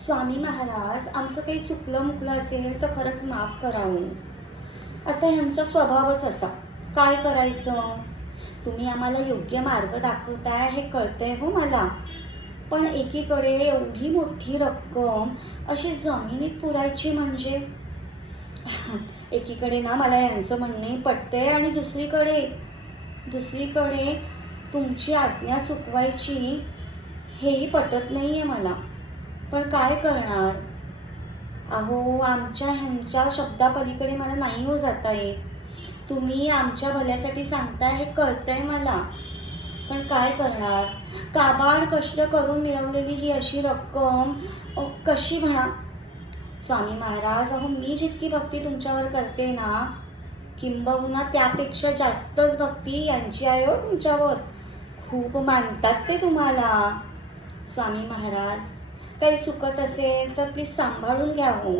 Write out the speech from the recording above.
स्वामी महाराज, आमचं काही चुकलं मुकलं असेल तर खरंच माफ करावं. आता ह्यांचा स्वभावच असा. काय करायचं? तुम्ही आम्हाला योग्य मार्ग दाखवताय हे कळतंय हो मला. पण एकीकडे एवढी मोठी रक्कम अशी जमिनीत पुरायची म्हणजे एकीकडे ना मला यांचं म्हणणे पटतंय आणि दुसरीकडे तुमची आज्ञा चुकवायची हेही पटत नाहीये मला. पण काय करणार? अहो, आमच्या ह्यांच्या शब्दापलीकडे मला नाही हो जाता येत. तुम्ही आमच्या भल्यासाठी सांगताय हे कळतंय मला, पण काय करणार? काबाड कष्ट करून मिळवलेली ही अशी रक्कम कशी म्हणा? स्वामी महाराज, अहो मी जितकी भक्ती तुमच्यावर करते ना, किंबहुना त्यापेक्षा जास्तच भक्ती यांची आहे हो तुमच्यावर. खूप मानतात ते तुम्हाला. स्वामी महाराज, काही चुकत असेल तर प्लीज सांभाळून घ्या हो.